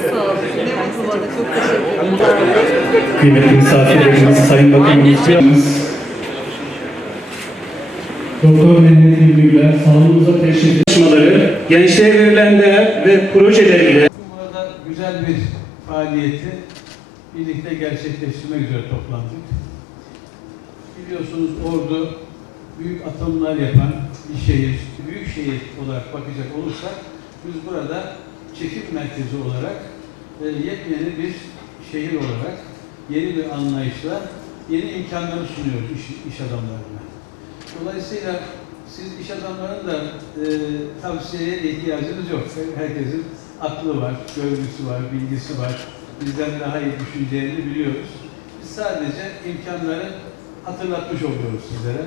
Sağ olun. Ne mutlu bana. Çok teşekkür ederim. Kıymetli misafirlerimiz, Sayın Bakanımız, Doktor Mehmet İlgüler, sağlığımıza teşekkür çalışmaları, gençliğe verilen değer ve projeleriyle Burada güzel bir faaliyeti birlikte gerçekleştirmek üzere toplandık. Biliyorsunuz Ordu büyük atılımlar yapan bir şehir, büyük şehir olarak bakacak olursak biz burada çekim merkezi olarak yepyeni bir şehir olarak yeni bir anlayışla yeni imkanları sunuyoruz iş, iş adamlarına. Dolayısıyla siz iş adamlarının da e, tavsiyeye ihtiyacınız yok. Herkesin aklı var, görgüsü var, bilgisi var. Bizden daha iyi düşüneceğini biliyoruz. Biz sadece imkanları hatırlatmış oluyoruz sizlere.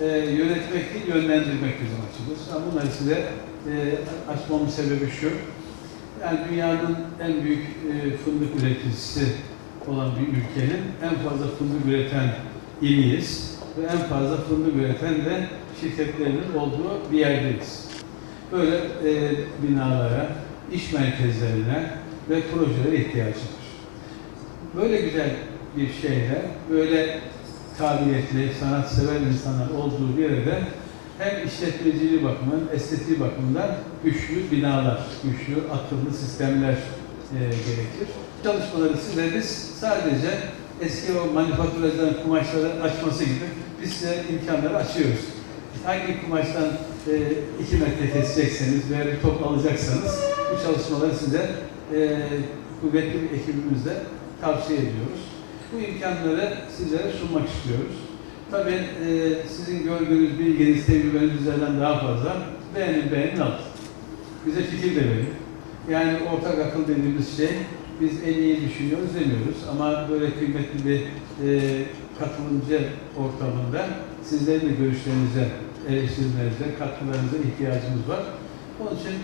E, yönetmek değil, yönlendirmek bizim açımız. Ama bunları size e, açmamın sebebi şu. Yani dünyanın en büyük e, fındık üreticisi olan bir ülkenin en fazla fındık üreten iliyiz ve en fazla fındık üreten de şirketlerinin olduğu bir yerdeyiz. Böyle e, binalara, iş merkezlerine ve projelere ihtiyacı var. Böyle güzel bir şeyle, böyle kabiliyetli, sanatsever insanlar olduğu bir yerde hem işletmeciliği bakımından, estetiği bakımından güçlü binalar, güçlü akıllı sistemler e, gerekir. Çalışmaları size biz sadece eski o manifaturacıların kumaşları açması gibi biz size imkanları açıyoruz. Hangi kumaştan e, iki metre kesecekseniz veya bir top alacaksanız bu çalışmaları size e, kuvvetli bir ekibimizle tavsiye ediyoruz. Bu imkanları sizlere sunmak istiyoruz. Tabii e, sizin görgünüz, bilginiz, tecrübeniz bizlerden daha fazla. Beğenin, beğenin alın. Bize fikir de verin. Yani ortak akıl dediğimiz şey biz en iyi düşünüyoruz demiyoruz ama böyle kıymetli bir e, katılımcı ortamında sizlerin de görüşlerinize, eleştirmelerinize, katkılarınıza ihtiyacımız var. Onun için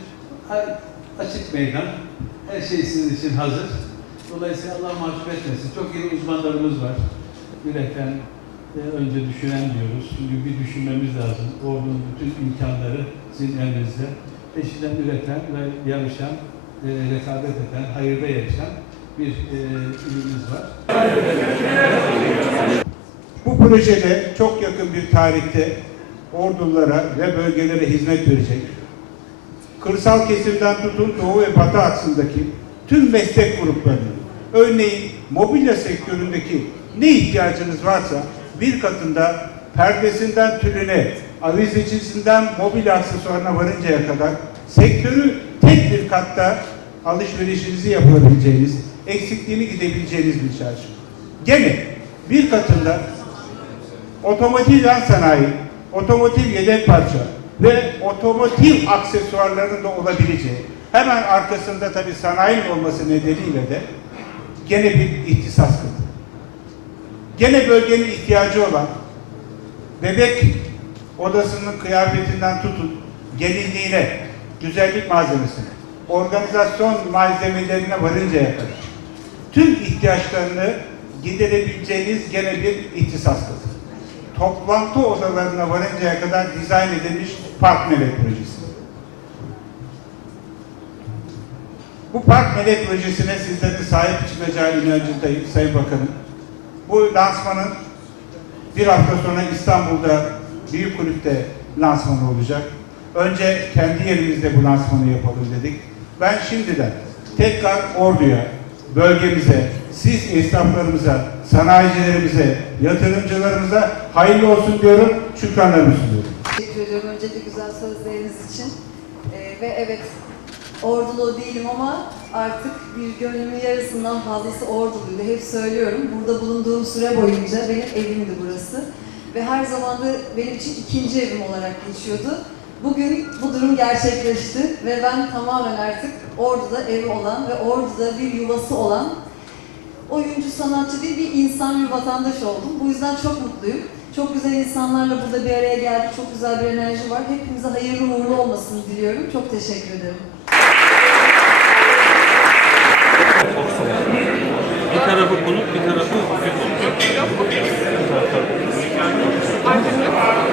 açık meydan, her şey sizin için hazır. Dolayısıyla Allah mahcup etmesin. Çok iyi uzmanlarımız var. Üreten, e, önce düşünen diyoruz. Çünkü bir düşünmemiz lazım. Ordunun bütün imkanları sizin elinizde. Eşiden üreten ve yarışan, e, rekabet eden, hayırda yarışan bir e, ürünümüz var. Bu projede çok yakın bir tarihte ordulara ve bölgelere hizmet verecek. Kırsal kesimden tutun Doğu ve Batı aksındaki tüm meslek gruplarının, örneğin mobilya sektöründeki ne ihtiyacınız varsa bir katında perdesinden tülüne, avizecisinden mobilya aksesuarına varıncaya kadar sektörü tek bir katta alışverişinizi yapabileceğiniz, eksikliğini gidebileceğiniz bir çarşı. Gene bir katında otomotiv yan sanayi, otomotiv yedek parça ve otomotiv aksesuarlarının da olabileceği, hemen arkasında tabi sanayinin olması nedeniyle de gene bir ihtisas katı. Gene bölgenin ihtiyacı olan bebek odasının kıyafetinden tutun, gelinliğine, güzellik malzemesine, organizasyon malzemelerine varıncaya kadar tüm ihtiyaçlarını giderebileceğiniz gene bir ihtisas katı toplantı odalarına varıncaya kadar dizayn edilmiş Park Melek Projesi. Bu Park Melek Projesi'ne sizlerin sahip çıkacağı inancındayım Sayın Bakanım. Bu lansmanın bir hafta sonra İstanbul'da Büyük Kulüp'te lansmanı olacak. Önce kendi yerimizde bu lansmanı yapalım dedik. Ben şimdiden tekrar Ordu'ya, bölgemize, siz esnaflarımıza, sanayicilerimize, yatırımcılarımıza hayırlı olsun diyorum, şükranlarımı sunuyorum. Teşekkür ediyorum öncelikle güzel sözleriniz için. Ee, ve evet, ordulu değilim ama artık bir gönlümün yarısından fazlası orduluydu. Hep söylüyorum. Burada bulunduğum süre boyunca benim evimdi burası. Ve her zaman da benim için ikinci evim olarak geçiyordu. Bugün bu durum gerçekleşti ve ben tamamen artık Ordu'da evi olan ve Ordu'da bir yuvası olan oyuncu, sanatçı değil bir insan, bir vatandaş oldum. Bu yüzden çok mutluyum. Çok güzel insanlarla burada bir araya geldik. Çok güzel bir enerji var. Hepimize hayırlı uğurlu olmasını diliyorum. Çok teşekkür ederim. Bir tarafı konuk, bir tarafı hafif. Bir tarafı